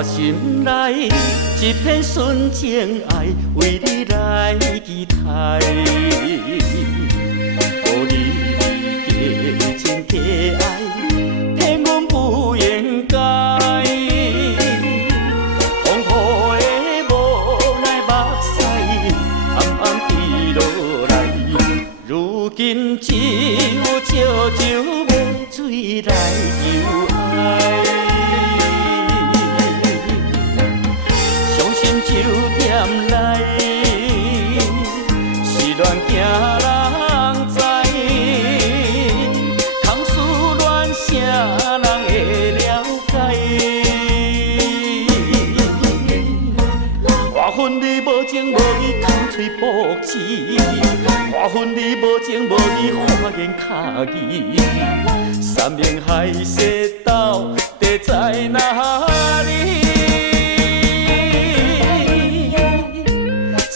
我心内一片纯情爱，为你来期待。予你加情加爱，骗阮不应该。风雨的无奈目屎，暗暗滴落来。如今只有悄悄要水来求爱。酒店内是恋行人知，空思恋啥人会了解？我恨你无情无义，空嘴薄舌；我恨你无情无义，花言巧语。山明海誓到底在哪里？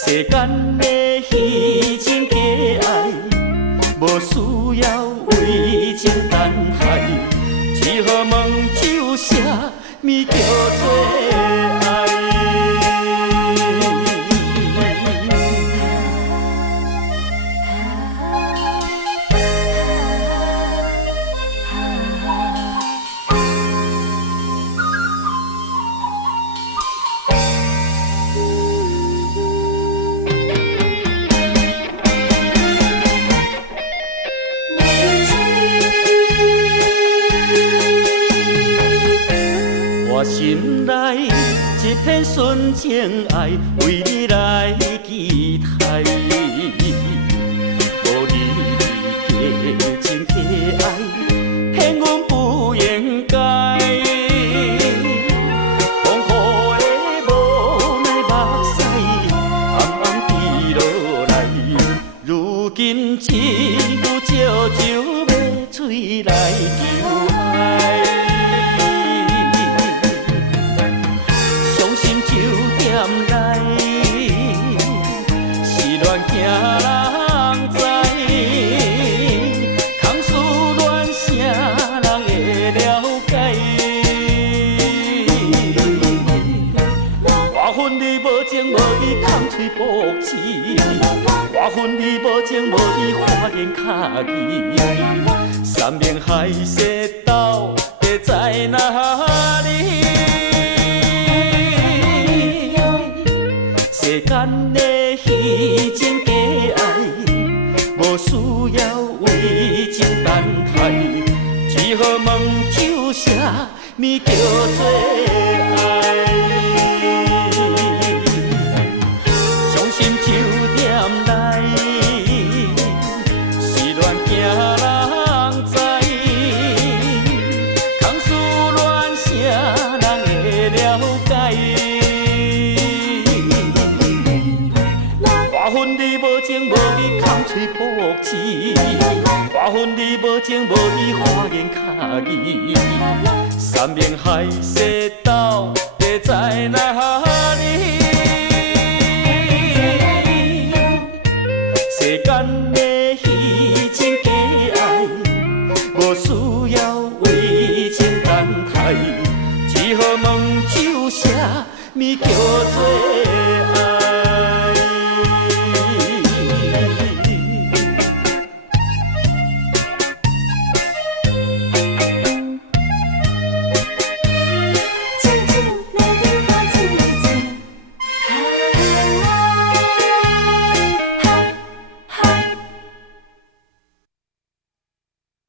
世间的虚情假爱，无需要为情等待。只好问酒啥物叫做爱？我心内一片纯情爱，为你来期待。无你加情加爱，骗阮不应该。风雨的无奈目屎，暗暗滴落来。如今只有悄悄要水来求爱。酒店内是恋行人知，空思恋啥人会了解？我恨你无情无义，空嘴薄舌；我恨你无情无义，花言巧语。山明海誓到底在哪里？世间的虚情假爱，无需要为情等待。只好问酒啥物叫做爱？伤心酒店内是恋行人知，空思恋啥人会了解？我恨你无情无义，空嘴薄舌；我恨你无情无义，花言巧语。山明海誓到底在哪里？世间的虚情假爱，无需要为情等待。只好问酒啥物叫做